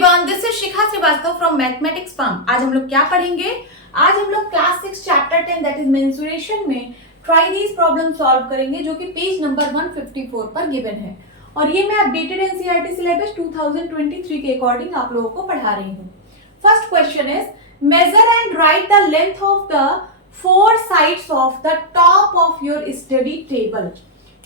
Everyone, this is Shikha Srivastava from mathematics firm. आज हम लोग क्या पढ़ेंगे? आज हम लोग class 6 chapter 10 that is mensuration में ट्राई दीज प्रॉब्लम सॉल्व करेंगे, जो कि पेज नंबर 154 पर गिवन है। और ये मैं अपडेटेड एनसीईआरटी सिलेबस 2023 के अकॉर्डिंग आप लोगों को पढ़ा रही हूँ। First question is measure and write the length of the four sides of the top of your study table.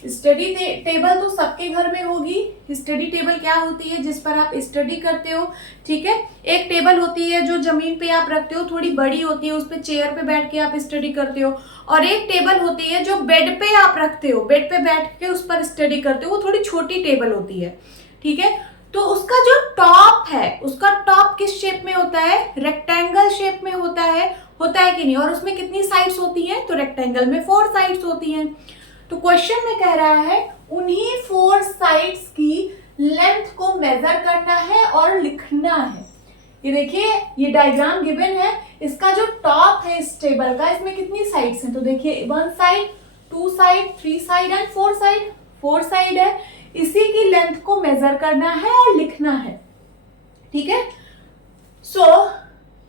Study table तो सबके घर में होगी। स्टडी टेबल क्या होती है? जिस पर आप स्टडी करते हो, ठीक है। एक टेबल होती है जो जमीन पे आप रखते हो, थोड़ी बड़ी होती है, उस पे चेयर पे बैठ के आप स्टडी करते हो। और एक टेबल होती है जो बेड पे आप रखते हो, बेड पे बैठ के उस पर स्टडी करते हो, वो थोड़ी छोटी टेबल होती है, ठीक है। तो उसका जो टॉप है, उसका टॉप किस शेप में होता है? रेक्टेंगल शेप में होता है कि नहीं? और उसमें कितनी साइड्स होती हैं? तो रेक्टेंगल में 4 साइड्स होती हैं। तो क्वेश्चन में कह रहा है उन्हीं 4 साइड्स की लेंथ को मेजर करना है और लिखना है। ये देखिए, ये डायग्राम गिवन है। इसका जो टॉप है इस टेबल का, इसमें कितनी साइड्स हैं? तो देखिए 1 side, 2 side, 3 side and 4 side. 4 side है, इसी की लेंथ को मेजर करना है और लिखना है, ठीक है। सो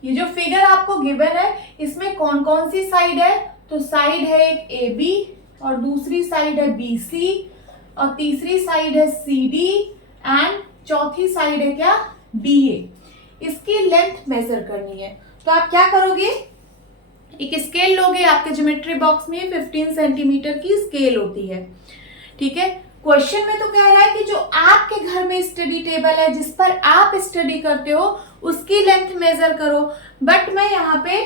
ये जो फिगर आपको गिवन है, इसमें कौन कौन सी साइड है? तो साइड है एक AB, और दूसरी साइड है BC, और तीसरी साइड है CD, एंड चौथी साइड है क्या? BA। इसकी लेंथ मेजर करनी है। तो आप क्या करोगे? एक स्केल लोगे। आपके ज्योमेट्री बॉक्स में 15 सेंटीमीटर की स्केल होती है, ठीक है। क्वेश्चन में तो कह रहा है कि जो आपके घर में स्टडी टेबल है, जिस पर आप स्टडी करते हो, उसकी लेंथ मेजर करो। बट मैं यहाँ पे,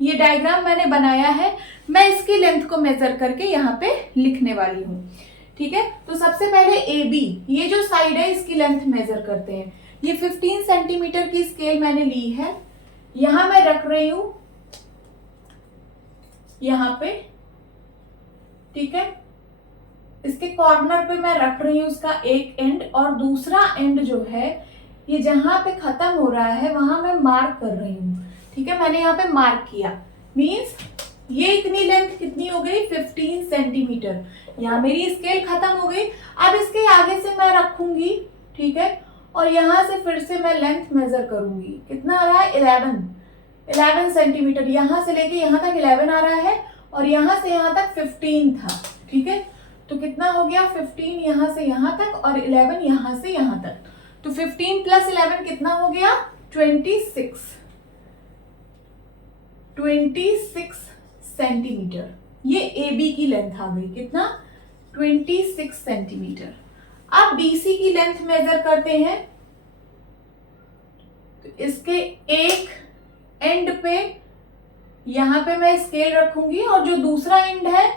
ये डायग्राम मैंने बनाया है, मैं इसकी लेंथ को मेजर करके यहाँ पे लिखने वाली हूँ, ठीक है। तो सबसे पहले AB, ये जो साइड है, इसकी लेंथ मेजर करते हैं। ये 15 सेंटीमीटर की स्केल मैंने ली है, यहां मैं रख रही हूं, यहां पे, ठीक है। इसके कॉर्नर पे मैं रख रही हूं उसका एक एंड, और दूसरा एंड जो है, ये जहां पे खत्म हो रहा है वहां मैं मार्क कर रही हूं, ठीक है। मैंने यहाँ पे मार्क किया, मीन्स ये इतनी लेंथ कितनी हो गई? 15 सेंटीमीटर। यहाँ मेरी स्केल खत्म हो गई। अब इसके आगे से मैं रखूंगी, ठीक है, और यहां से फिर से मैं लेंथ मेजर करूंगी। कितना आ रहा है? 11 सेंटीमीटर। यहां से लेके यहां तक 11 आ रहा है, और यहां से यहां तक 15 था, ठीक है। तो कितना हो गया? 15 यहां से यहां तक, और 11 यहां से यहां तक। तो 15 प्लस 11 कितना हो गया? 26 सेंटीमीटर। ये AB की लेंथ आ गई। कितना? 26 सेंटीमीटर। अब BC की लेंथ मेजर करते हैं। तो इसके एक एंड पे, यहां पे मैं स्केल रखूंगी, और जो दूसरा एंड है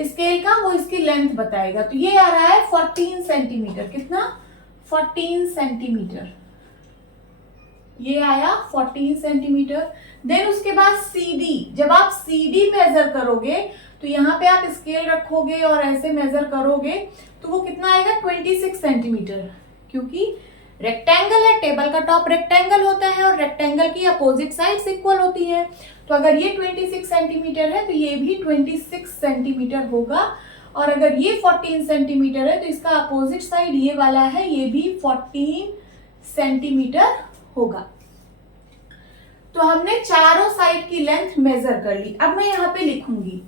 स्केल का, वो इसकी लेंथ बताएगा। तो ये आ रहा है 14 सेंटीमीटर। कितना? 14 सेंटीमीटर। ये आया 14 सेंटीमीटर। देन उसके बाद CD, जब आप CD मेजर करोगे, तो यहाँ पे आप स्केल रखोगे और ऐसे मेजर करोगे, तो वो कितना आएगा? 26 सेंटीमीटर। क्योंकि रेक्टेंगल है, टेबल का टॉप रेक्टेंगल होता है, और रेक्टेंगल की अपोजिट साइड्स इक्वल होती हैं। तो अगर ये 26 सेंटीमीटर है, तो ये भी 26 सेंटीमीटर होगा। और अगर ये 14 सेंटीमीटर है, तो इसका अपोजिट साइड ये वाला है, ये भी 14 सेंटीमीटर होगा। तो हमने चारों साइड की लेंथ मेजर कर ली। अब मैं यहाँ पे लिखूंगी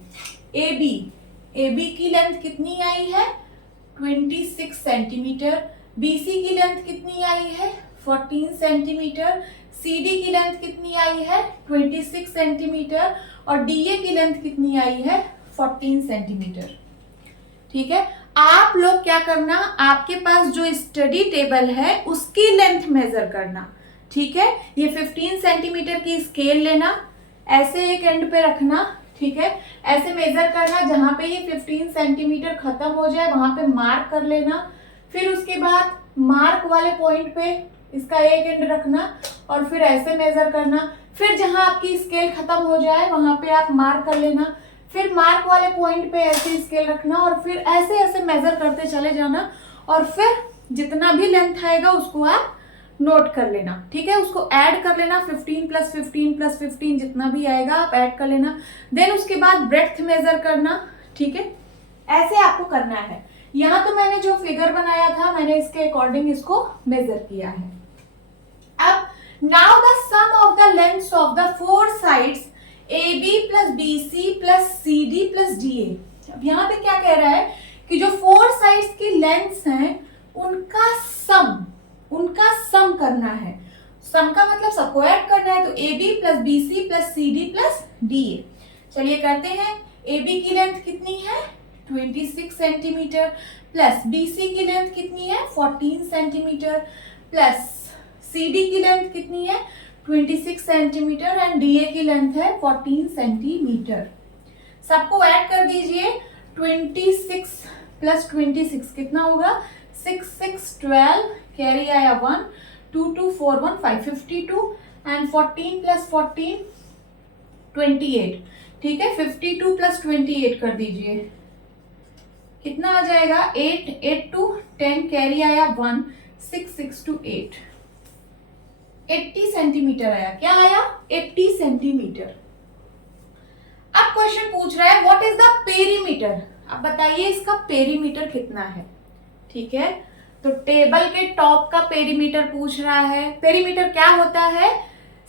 AB की लेंथ कितनी आई है? 26 सेंटीमीटर। BC की लेंथ कितनी आई है? 14 सेंटीमीटर। CD की लेंथ कितनी आई है? 26 सेंटीमीटर। और DA की लेंथ कितनी आई है? 14 सेंटीमीटर, ठीक है। आप लोग क्या करना, आपके पास जो स्टडी टेबल है उसकी लेंथ मेजर करना, ठीक है। ये 15 सेंटीमीटर की स्केल लेना, ऐसे एक एंड पे रखना, ठीक है। ऐसे मेजर करना, जहां पे ये 15 सेंटीमीटर खत्म हो जाए वहां पे मार्क कर लेना। फिर उसके बाद मार्क वाले पॉइंट पे इसका एक एंड रखना, और फिर ऐसे मेजर करना। फिर जहां आपकी स्केल खत्म हो जाए वहां पे आप मार्क कर लेना। फिर मार्क वाले पॉइंट पे ऐसे स्केल रखना, और फिर ऐसे ऐसे मेजर करते चले जाना। और फिर जितना भी लेंथ आएगा उसको आप नोट कर लेना, ठीक है। उसको ऐड कर लेना, 15 प्लस 15 प्लस 15 जितना भी आएगा आप ऐड कर लेना। देन उसके बाद ब्रेड्थ मेजर करना, ठीक है। ऐसे आपको करना है। यहाँ तो मैंने जो फिगर बनाया था, मैंने इसके अकॉर्डिंग इसको मेजर किया है। अब now the sum of the lengths of the four sides AB plus BC plus CD plus DA। अब यहाँ पे क्या कह रहा है कि जो फोर साइड्स की लेंथ्स हैं उनका सम करना है। सम का मतलब सबको ऐड करना है, तो AB plus BC plus CD plus DA। चलिए करते हैं। AB की लेंथ कितनी है 26 सेंटीमीटर प्लस BC की लेंथ कितनी है 14 सेंटीमीटर प्लस CD की लेंथ कितनी है 26 सेंटीमीटर एंड DA की लेंथ है 14 सेंटीमीटर। सबको ऐड कर दीजिए। 26 प्लस 26 कितना होगा 6 6 12, कैरी आया 1, 2 2 4 1 5 52 एंड 14 प्लस 14 28। ठीक है, 52 प्लस 28 कर दीजिए, कितना आ जाएगा 8 8 2 10, कैरी आया 1, 6 6 2 8, 80 सेंटीमीटर आया। क्या आया 80 सेंटीमीटर। अब क्वेश्चन पूछ रहा है व्हाट इज द पेरीमीटर। अब बताइए इसका पेरीमीटर कितना है। ठीक है, तो टेबल के टॉप का पेरीमीटर पूछ रहा है। पेरीमीटर क्या होता है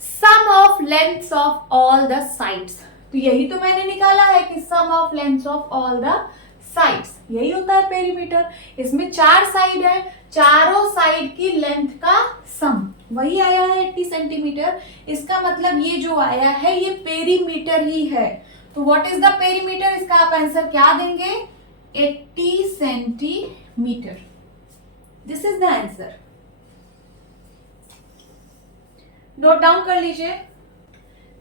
sum of lengths of all the sides. तो यही तो मैंने निकाला है कि sum of lengths of all the sides, यही होता है पेरीमीटर। इसमें 4 साइड है, चारों साइड की लेंथ का सम वही आया है 80 सेंटीमीटर। इसका मतलब ये जो आया है ये पेरीमीटर ही है। तो व्हाट इज द पेरीमीटर, इसका आप आंसर क्या देंगे 80 centimetre. This is the answer. Note down कर लीजिए।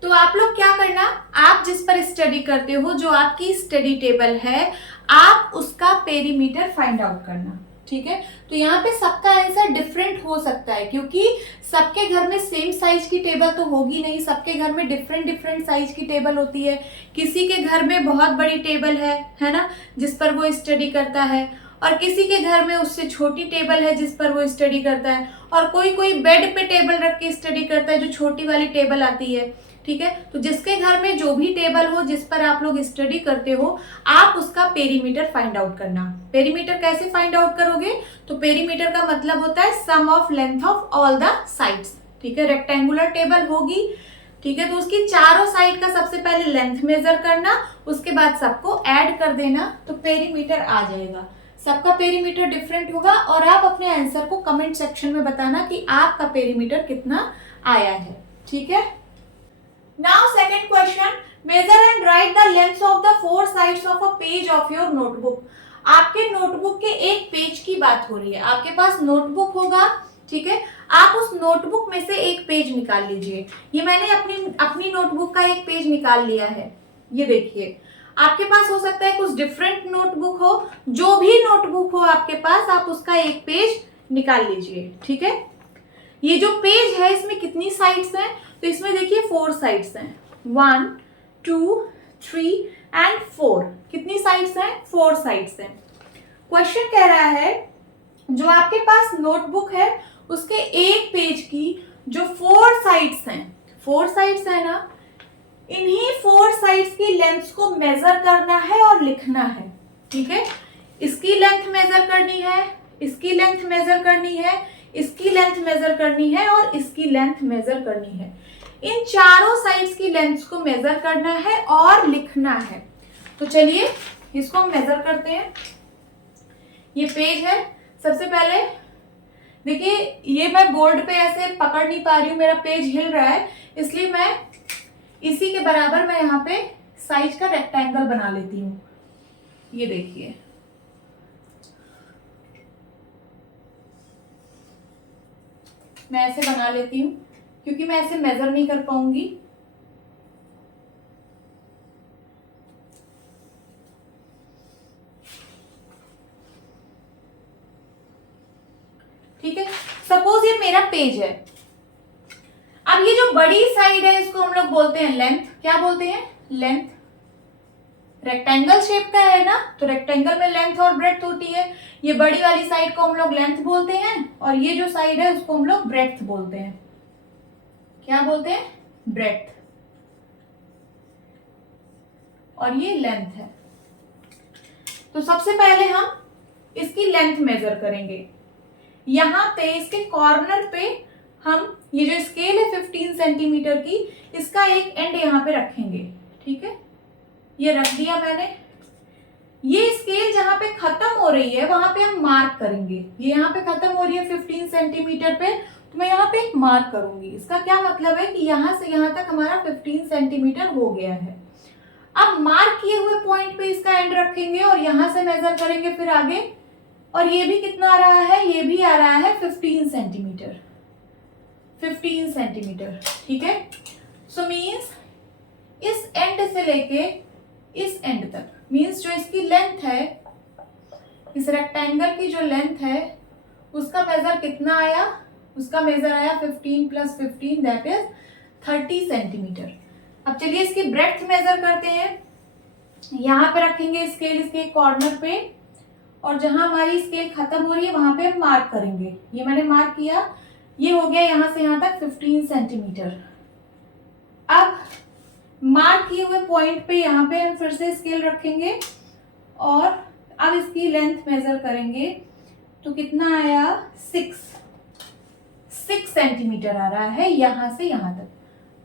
तो आप लोग क्या करना, आप जिस पर स्टडी करते हो, जो आपकी स्टडी टेबल है, आप उसका पेरीमीटर फाइंड आउट करना। ठीक है, तो यहाँ पे सबका आंसर डिफरेंट हो सकता है क्योंकि सबके घर में सेम साइज की टेबल तो होगी नहीं, सबके घर में डिफरेंट डिफरेंट साइज की टेबल होती है। किसी के घर में बहुत बड़ी टेबल है ना, जिस पर वो स्टडी करता है, और किसी के घर में उससे छोटी टेबल है जिस पर वो स्टडी करता है, और कोई बेड पे टेबल रख के स्टडी करता है जो छोटी वाली टेबल आती है। ठीक है, तो जिसके घर में जो भी टेबल हो जिस पर आप लोग स्टडी करते हो, आप उसका पेरीमीटर फाइंड आउट करना। पेरीमीटर कैसे फाइंड आउट करोगे, तो पेरीमीटर का मतलब होता है sum of length of all the sides. ठीक है, रेक्टेंगुलर टेबल होगी, ठीक है, तो उसकी चारों साइड का सबसे पहले लेंथ मेजर करना, उसके बाद सबको ऐड कर देना, तो पेरीमीटर आ जाएगा। सबका पेरीमीटर डिफरेंट होगा और आप अपने आंसर को कमेंट सेक्शन में बताना कि आपका पेरीमीटर कितना आया है। ठीक है, now second question, measure and write the lengths of the four sides of a page of your notebook. आपके नोटबुक के एक पेज की बात हो रही है। आपके पास नोटबुक होगा, ठीक है, आप उस नोटबुक में से एक पेज निकाल लीजिए। ये मैंने अपनी नोटबुक का एक पेज निकाल लिया है। ये देखिए, आपके पास हो सकता है कुछ डिफरेंट नोटबुक हो, जो भी नोटबुक हो आपके पास, आप उसका एक पेज निकाल लीजिए। ठीक है, ये जो पेज है इसमें कितनी साइड्स हैं, तो इसमें देखिए 4 साइड्स हैं, 1 2 3 एंड 4। कितनी साइड्स हैं 4 साइड्स हैं। क्वेश्चन कह रहा है जो आपके पास नोटबुक है उसके एक पेज की जो 4 साइड्स हैं, 4 साइड्स है ना, इन्हीं 4 साइड्स की लेंथ्स को मेजर करना है और लिखना है। ठीक है, इसकी लेंथ मेजर करनी है, इसकी लेंथ मेजर करनी है, इसकी लेंथ मेजर करनी है और इसकी लेंथ मेजर करनी है। इन चारों साइड्स की लेंथ्स को मेजर करना है और लिखना है। तो चलिए इसको हम मेजर करते हैं। ये पेज है, सबसे पहले देखिए, ये मैं बोर्ड पे ऐसे पकड़ नहीं पा रही हूँ, मेरा पेज हिल रहा है, इसलिए मैं इसी के बराबर मैं यहाँ पे साइज का रेक्टेंगल बना लेती हूँ। ये देखिए, मैं ऐसे बना लेती हूँ क्योंकि मैं ऐसे मेजर नहीं कर पाऊंगी। ठीक है, सपोज ये मेरा पेज है। अब ये जो बड़ी साइड है इसको हम लोग बोलते हैं लेंथ। क्या बोलते हैं, लेंथ। रेक्टेंगल शेप का है ना, तो रेक्टेंगल में लेंथ और ब्रेड्थ होती है। ये बड़ी वाली साइड को हम लोग लेंथ बोलते हैं और ये जो साइड है उसको हम लोग ब्रेड्थ बोलते हैं। क्या बोलते हैं, ब्रेड्थ, और ये लेंथ है। तो सबसे पहले हम इसकी लेंथ मेजर करेंगे। यहां पे इसके कॉर्नर पे हम ये जो स्केल है सेंटीमीटर की, इसका एक एंड यहाँ पे रखेंगे, ठीक है, ये रख दिया मैंने। ये स्केल जहां पे खत्म हो रही है वहां पे हम मार्क करेंगे, ये यहाँ पे खत्म हो रही है 15 सेंटीमीटर पे, तो मैं यहाँ पे एक मार्क करूंगी। इसका क्या मतलब है कि यहाँ से यहाँ तक हमारा 15 सेंटीमीटर हो गया है। अब मार्क किए हुए पॉइंट पे इसका एंड रखेंगे और यहां से मेजर करेंगे फिर आगे, और ये भी कितना आ रहा है, ये भी आ रहा है 15 सेंटीमीटर, 15 सेंटीमीटर, ठीक है। सो मीन्स इस एंड से लेके इस एंड तक, मीन्स जो इसकी लेंथ है, इस रेक्टेंगल की जो लेंथ है उसका मेजर कितना आया, उसका मेजर आया 15 + 15 दैट इज 30 सेंटीमीटर। अब चलिए इसकी ब्रेड्थ मेजर करते हैं। यहाँ पे रखेंगे स्केल इसके कॉर्नर पे, और जहां हमारी स्केल खत्म हो रही है वहां पे हम मार्क करेंगे। ये मैंने मार्क किया, ये हो गया यहां से यहां तक 15 सेंटीमीटर। अब मार्क किए हुए पॉइंट पे यहाँ पे हम फिर से स्केल रखेंगे और अब इसकी लेंथ मेजर करेंगे, तो कितना आया, 6 सेंटीमीटर आ रहा है यहां से यहां तक।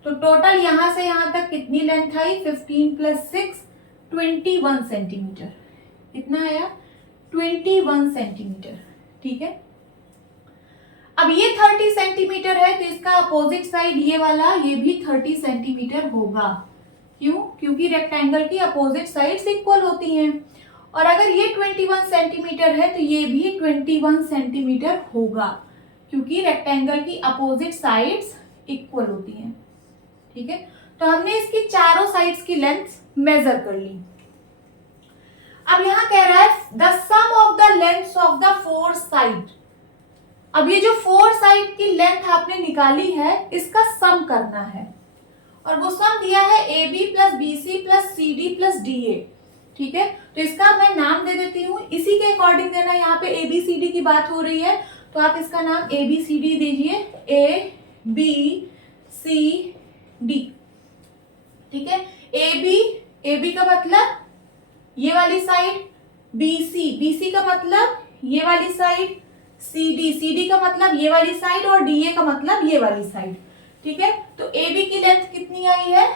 तो टोटल यहां से यहां तक कितनी लेंथ आई, 15 + 6 21 सेंटीमीटर। कितना आया, 21 सेंटीमीटर, ठीक है। अब ये 30 सेंटीमीटर है तो इसका अपोजिट साइड ये वाला, ये भी 30 सेंटीमीटर होगा। क्यों, क्योंकि रेक्टेंगल की अपोजिट साइड्स इक्वल होती हैं। और अगर ये 21 सेंटीमीटर है तो ये भी 21 सेंटीमीटर होगा, क्योंकि रेक्टेंगल की अपोजिट साइड्स इक्वल होती हैं, ठीक है। तो हमने इसकी चारों साइड्स की लेंथ मेजर कर ली। अब यहां कह रहा है the sum of the lengths of the 4 side. अब ये जो 4 साइड की लेंथ आपने निकाली है इसका सम करना है, और वो सम दिया है AB + BC + CD + DA, ठीक है। तो इसका मैं नाम दे देती हूँ, इसी के अकॉर्डिंग देना। यहाँ पे ABCD की बात हो रही है तो आप इसका नाम ABCD दीजिए, ABCD, ठीक है। AB का मतलब ये वाली साइड, BC का मतलब ये वाली साइड, CD का मतलब ये वाली साइड, और DA का मतलब ये वाली साइड, ठीक है। तो AB की लेंथ कितनी आई है,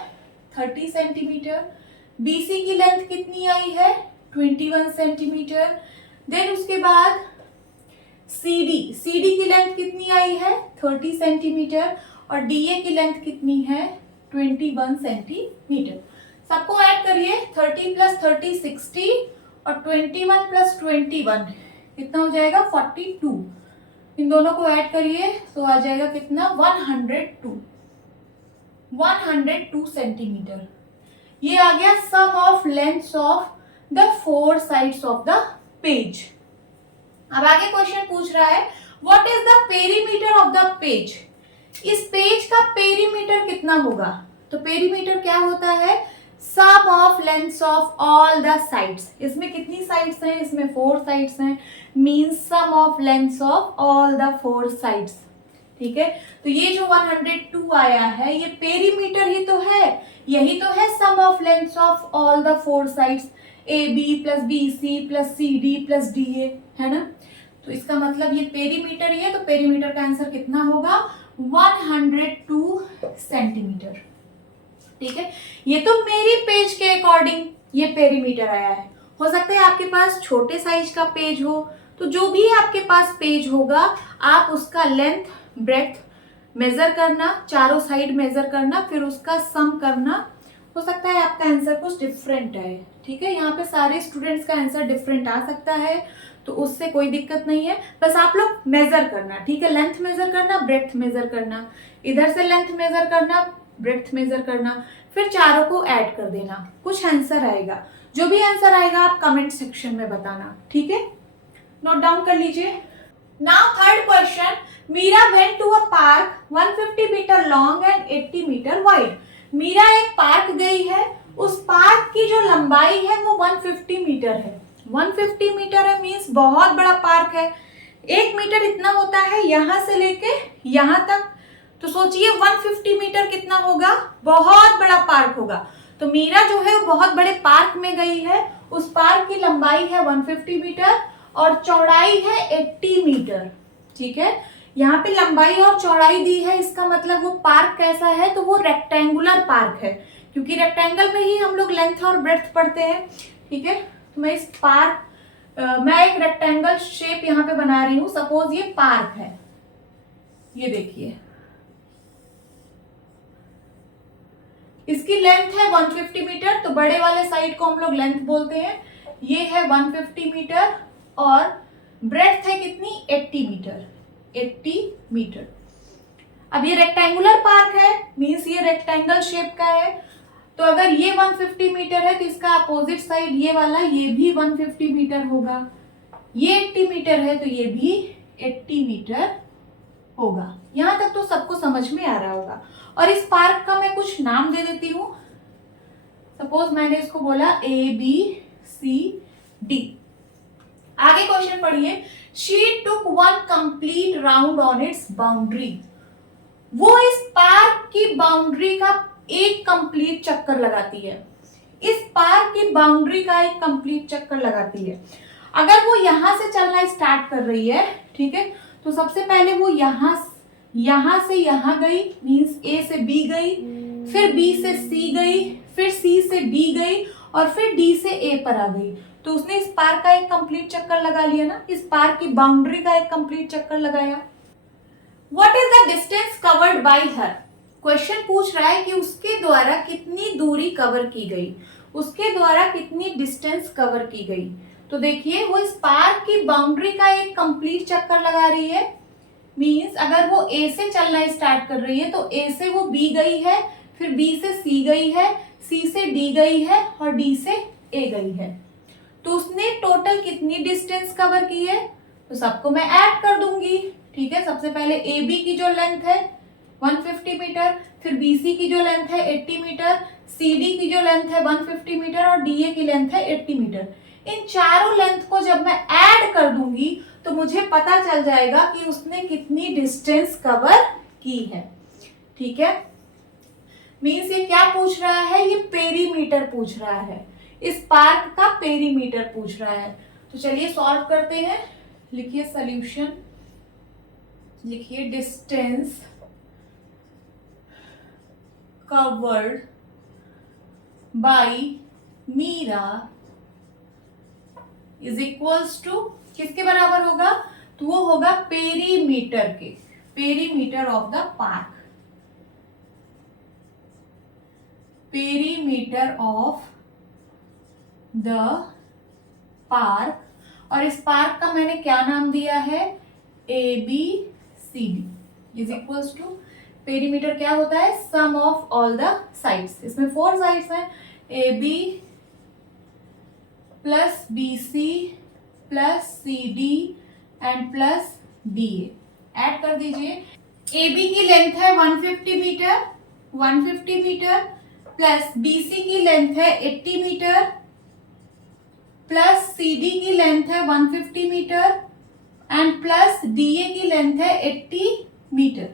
30 सेंटीमीटर। BC की लेंथ कितनी आई है, 21 सेंटीमीटर। देन उसके बाद CD की लेंथ कितनी आई है, 30 सेंटीमीटर, और DA की लेंथ कितनी है, 21 सेंटीमीटर। सबको ऐड करिए, 30 + 30 60, और 21 + 21 कितना हो जाएगा, 42। इन दोनों को ऐड करिए तो आ जाएगा कितना, 102 सेंटीमीटर। ये आ गया sum of lengths of the 4 sides of the page. अब आगे क्वेश्चन पूछ रहा है what is the perimeter of the page. इस पेज का पेरीमीटर कितना होगा, तो पेरीमीटर क्या होता है, sum of lengths of all the sides. इसमें कितनी साइड्स हैं, इसमें 4 साइड्स हैं, means sum of lengths of all the 4 sides, ठीक है। तो ये जो 102 आया है ये पेरीमीटर ही तो है, यही तो है sum of lengths of all the 4 sides, AB + BC + CD + DA, है ना। तो इसका मतलब ये पेरीमीटर ही है, तो पेरीमीटर का आंसर कितना होगा, 102 सेंटीमीटर, ठीक है। ये तो मेरी पेज के अकॉर्डिंग ये पेरीमीटर आया है। हो सकता है आपके पास छोटे साइज का पेज हो, तो जो भी आपके पास पेज होगा आप उसका लेंथ ब्रेड्थ मेजर करना, चारों साइड मेजर करना, फिर उसका सम करना। हो सकता है आपका आंसर कुछ डिफरेंट है, ठीक है। यहाँ पे सारे स्टूडेंट्स का आंसर डिफरेंट आ सकता है, तो उससे कोई दिक्कत नहीं है, बस आप लोग मेजर करना, ठीक है। लेंथ मेजर करना, ब्रेड्थ मेजर करना, इधर से लेंथ मेजर करना, ब्रेड्थ मेजर करना, फिर चारों को ऐड कर देना, कुछ आंसर आएगा। जो भी आंसर आएगा आप कमेंट सेक्शन में बताना, ठीक है। नोट डाउन कर लीजिए। Now third question, Meera went to a park 150 metre long and 80 metre wide. Meera एक पार्क गई है, उस पार्क की जो लंबाई है वो 150 मीटर है। 150 मीटर है मीन्स बहुत बड़ा पार्क है। 1 मीटर इतना होता है यहां से लेके यहां तक, तो सोचिए 150 मीटर कितना होगा, बहुत बड़ा पार्क होगा। तो मीरा जो है वो बहुत बड़े पार्क में गई है, उस पार्क की लंबाई है 150 मीटर और चौड़ाई है 80 मीटर, ठीक है। यहाँ पे लंबाई और चौड़ाई दी है, इसका मतलब वो पार्क कैसा है, तो वो रेक्टेंगुलर पार्क है, क्योंकि रेक्टेंगल में ही हम लोग लेंथ और ब्रेड्थ पढ़ते हैं। ठीक है, तो मैं इस पार्क मैं एक रेक्टेंगल शेप यहाँ पे बना रही हूं। सपोज ये पार्क है, ये देखिए इसकी लेंथ है 150 मीटर, तो बड़े वाले साइड को हम लोग लेंथ बोलते हैं। ये है 150 मीटर और ब्रेड्थ है कितनी, 80 मीटर, 80 मीटर। अब ये रेक्टेंगुलर पार्क है, मींस ये रेक्टेंगल शेप का है, तो अगर ये 150 मीटर है तो इसका अपोजिट साइड ये वाला ये भी 150 मीटर होगा। ये 80 मीटर है तो ये भी 80 मीटर होगा। यहां तक तो सबको समझ में आ रहा होगा। और इस पार्क का मैं कुछ नाम दे देती हूं। सपोज मैंने इसको बोला ABCD। आगे क्वेश्चन पढ़िए। She took 1 complete round on it's boundary. वो इस पार्क की बाउंड्री का एक कंप्लीट चक्कर लगाती है। इस पार्क की बाउंड्री का एक कंप्लीट चक्कर लगाती है। अगर वो यहां से चलना स्टार्ट कर रही है, ठीक है, तो सबसे पहले वो यहां से यहां गई, मींस A से B गई, फिर B से C गई, फिर C से D गई और फिर D से A पर आ गई। तो उसने इस पार्क का एक कंप्लीट चक्कर लगा लिया ना, इस पार्क की बाउंड्री का एक कंप्लीट चक्कर लगाया। What is the distance covered by her? Question पूछ रहा है कि उसके द्वारा कितनी दूरी कवर की गई, उसके द्वारा कितनी डिस्टेंस कवर की गई। तो देखिए वो इस पार्क की बाउंड्री का एक कंप्लीट चक्कर लगा रही है। मींस अगर वो A से चलना स्टार्ट कर रही है तो A से वो B गई है, फिर B से C गई है, C से D गई है और D से A गई है। तो उसने टोटल कितनी डिस्टेंस कवर की है, तो सबको मैं ऐड कर दूंगी। ठीक है, सबसे पहले AB की जो लेंथ है 150 मीटर, फिर BC की जो लेंथ है 80 मीटर, CD की जो लेंथ है 150 मीटर और DA की लेंथ है 80 मीटर। इन चारों लेंथ को जब मैं ऐड कर दूंगी तो मुझे पता चल जाएगा कि उसने कितनी डिस्टेंस कवर की है। ठीक है, मींस ये क्या पूछ रहा है, ये पेरीमीटर पूछ रहा है, इस पार्क का पेरीमीटर पूछ रहा है। तो चलिए सॉल्व करते हैं। लिखिए सॉल्यूशन, लिखिए distance covered by Meera is equals to, किसके बराबर होगा, तो वो होगा पेरीमीटर के, perimeter of the park, perimeter of the park. और इस पार्क का मैंने क्या नाम दिया है, ABCD is equals to, perimeter क्या होता है, sum of all the sides. इसमें 4 साइड्स हैं, AB plus BC plus CD and plus DA। Add कर दीजिए। AB की लेंथ है 150 मीटर, 150 मीटर प्लस BC की लेंथ है 80 मीटर प्लस CD की लेंथ है 150 मीटर एंड प्लस DA की लेंथ है 80 मीटर।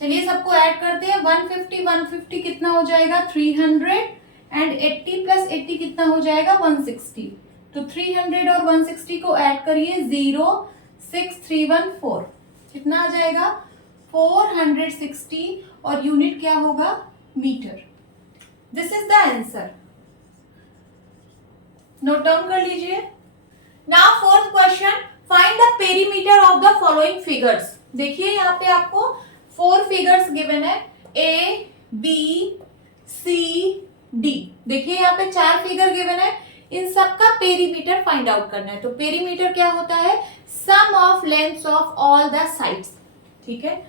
चलिए सबको ऐड करते हैं। 150 कितना हो जाएगा, 300 एंड 80 प्लस 80 कितना हो जाएगा, 160। तो 300 और 160 को ऐड करिए, 06314 कितना आ जाएगा, 460 और यूनिट क्या होगा, metre. This is the answer. Note down कर लीजिए। Now fourth question, find the perimeter of the following figures. देखिए यहाँ पे आपको 4 फिगर्स गिवन है, A, B, C, D। देखिए यहाँ पे 4 फिगर गिवन है, इन सबका पेरीमीटर फाइंड आउट करना है। तो पेरीमीटर क्या होता है, sum of lengths of all the sides. ठीक है,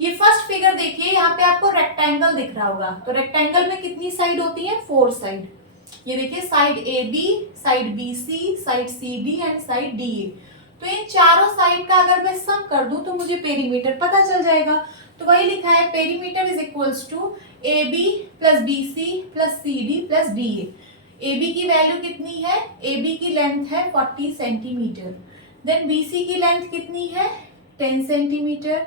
ये फर्स्ट फिगर देखिए, यहाँ पे आपको रेक्टेंगल दिख रहा होगा। तो रेक्टेंगल में कितनी साइड होती है, 4 साइड। ये देखिए side AB, side BC, side CD and side DA। तो इन चारों साइड का अगर मैं सम कर दूं तो मुझे पेरीमीटर पता चल जाएगा। तो वही लिखा है, perimeter is equals to AB plus BC plus CD plus DA। AB की वैल्यू कितनी है, AB की लेंथ है 40 सेंटीमीटर, देन BC की लेंथ कितनी है, 10 सेंटीमीटर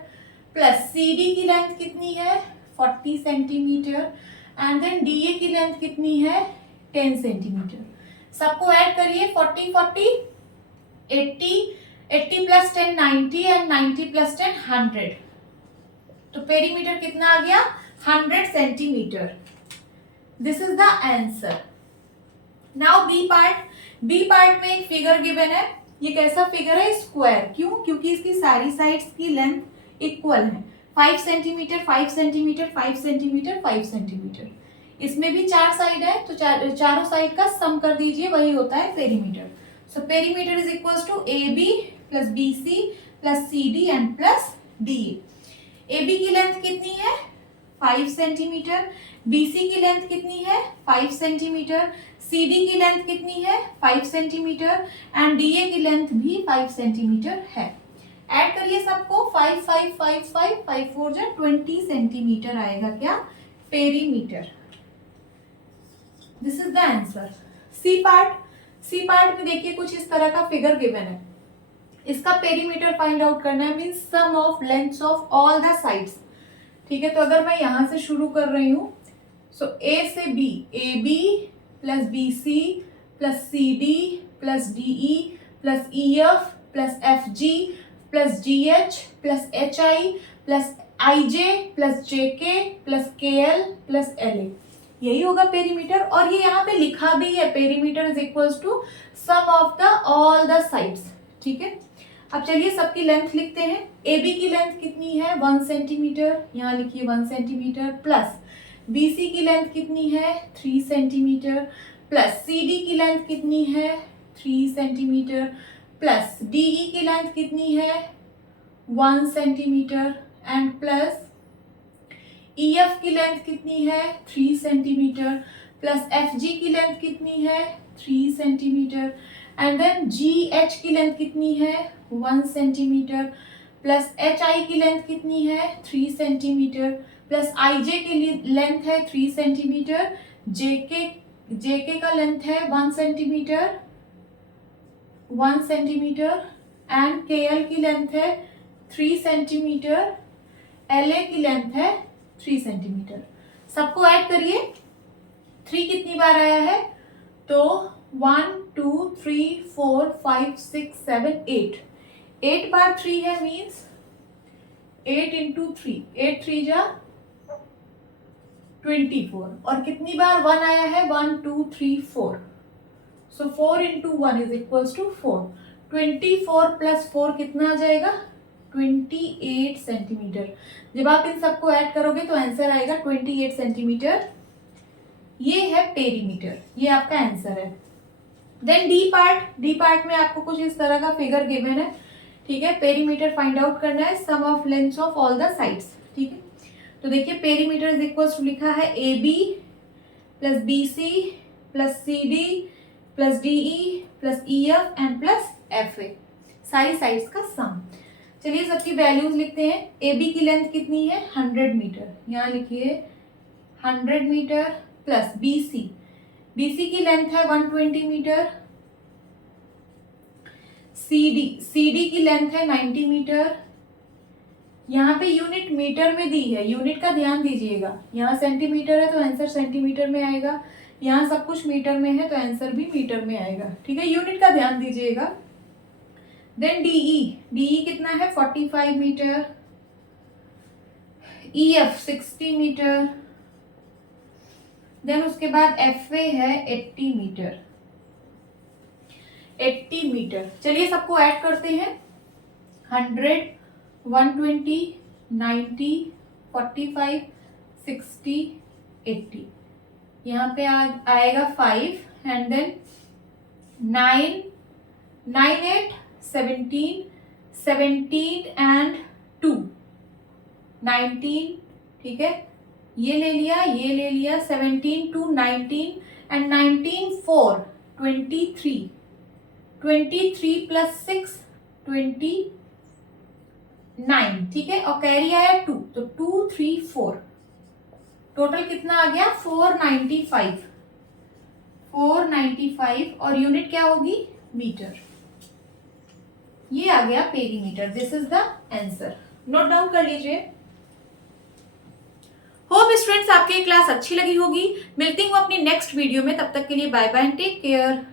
प्लस CD की लेंथ कितनी है, 40 सेंटीमीटर एंड देन DA की लेंथ कितनी है, 10 सेंटीमीटर। सबको ऐड करिए, 40 40 80 80 प्लस 10 90 एंड 90 प्लस 10 100। तो पेरीमीटर कितना आ गया? 100 centimetre. This is the answer. Now B part. B part में एक फिगर गिवन है। ये कैसा फिगर है? स्क्वायर। क्यों? क्योंकि इसकी सारी साइड्स की लेंथ इक्वल है, 5 सेंटीमीटर 5 सेंटीमीटर 5 सेंटीमीटर 5 सेंटीमीटर। इसमें भी 4 साइड है, तो चारों साइड का सम कर दीजिए, वही होता है perimeter. So perimeter is equals to A B plus B C plus C D and plus D. A B की लेंथ कितनी है? 5 सेंटीमीटर। BC की लेंथ कितनी है? 5 सेंटीमीटर। CD की लेंथ कितनी है? 5 सेंटीमीटर। एंड DA की लेंथ भी 5 सेंटीमीटर है। ऐड करिए सबको, 5 5 5 5 5 4 जा 20 सेंटीमीटर आएगा क्या? Perimeter. This is the answer. C part. C part में देखिए कुछ इस तरह का फिगर गिवन है। इसका पेरीमीटर फाइंड आउट करना है, means sum of lengths of all the sides. ठीक है, तो अगर मैं यहां से शुरू कर रही हूं, सो ए से B, A B plus B C plus C D plus D E plus E F plus F G plus G H plus H I plus I J plus J K plus के L plus L A, यही होगा perimeter. और ये यहाँ पे लिखा भी है, perimeter is equals to sum of the all the sides. ठीक है, अब चलिए सबकी लेंथ लिखते हैं। ए बी की लेंथ कितनी है? 1 सेंटीमीटर, यहाँ लिखिए 1 सेंटीमीटर। प्लस बी सी की लेंथ कितनी है? 3 सेंटीमीटर। प्लस सी डी की लेंथ कितनी है? 3 सेंटीमीटर। प्लस डी ई की लेंथ कितनी है? 1 centimetre. And plus E F की लेंथ कितनी है? 3 सेंटीमीटर। प्लस एफ जी की लेंथ कितनी है? 3 centimetre. And then G H की लेंथ कितनी है? 1 सेंटीमीटर। प्लस एच आई की लेंथ कितनी है? 3 सेंटीमीटर। प्लस आई जे की लेंथ है 3 सेंटीमीटर। जे के का लेंथ है 1 सेंटीमीटर 1 सेंटीमीटर। एंड के एल की लेंथ है 3 सेंटीमीटर। एल ए की लेंथ है 3 सेंटीमीटर। सबको ऐड करिए। 3 कितनी बार आया है? तो 1 2 3 4 5 6 7 8, 8 बार 3 है, मीन्स 8 इंटू 3, 8 3 जा 24। और कितनी बार 1 आया है? 1 2 3 4, so 4 into 1 is equals to 4। 24 plus 4 कितना आ जाएगा? 28 सेंटीमीटर। जब आप इन सबको ऐड करोगे तो आंसर आएगा 28 सेंटीमीटर। ये है पेरीमीटर, ये आपका आंसर है। Then D part. D part में आपको कुछ इस तरह का फिगर गिवन है। ठीक है, पेरीमीटर फाइंड आउट करना है, sum of lengths of all the sides. ठीक है, तो देखिए पेरीमीटर इज इक्वल्स टू लिखा है A B plus B C plus C D plus D E plus E F and plus F A, सारी sides का सम। चलिए सबकी वैल्यूज लिखते हैं। ए बी की लेंथ कितनी है? 100 मीटर, यहाँ लिखिए 100 मीटर। प्लस बी सी की लेंथ है 120 मीटर। सी डी की लेंथ है 90 मीटर। यहाँ पे यूनिट मीटर में दी है, यूनिट का ध्यान दीजिएगा। यहाँ सेंटीमीटर है तो आंसर सेंटीमीटर में आएगा, यहाँ सब कुछ मीटर में है तो आंसर भी मीटर में आएगा। ठीक है, यूनिट का ध्यान दीजिएगा। देन डीई कितना है? 45 metre. E F 60 metre. Then उसके बाद एफ ए है 80 मीटर। 80 मीटर। चलिए सबको ऐड करते हैं। 100 120 90 45 60 80, यहाँ पे आएगा 5 एंड देन 9 9 8 17 17 एंड 2 19। ठीक है, ये ले लिया 17 टू 19 एंड 19 4 23 23 प्लस 6 29। ठीक है, और कैरी आया 2, तो 2 3 4, टोटल कितना आ गया? 495 और यूनिट क्या होगी? मीटर। ये आ गया perimeter. This is the answer. Note down कर लीजिए। होप स्टूडेंट्स आपके क्लास अच्छी लगी होगी। मिलती हूँ अपनी नेक्स्ट वीडियो में, तब तक के लिए bye bye and take care.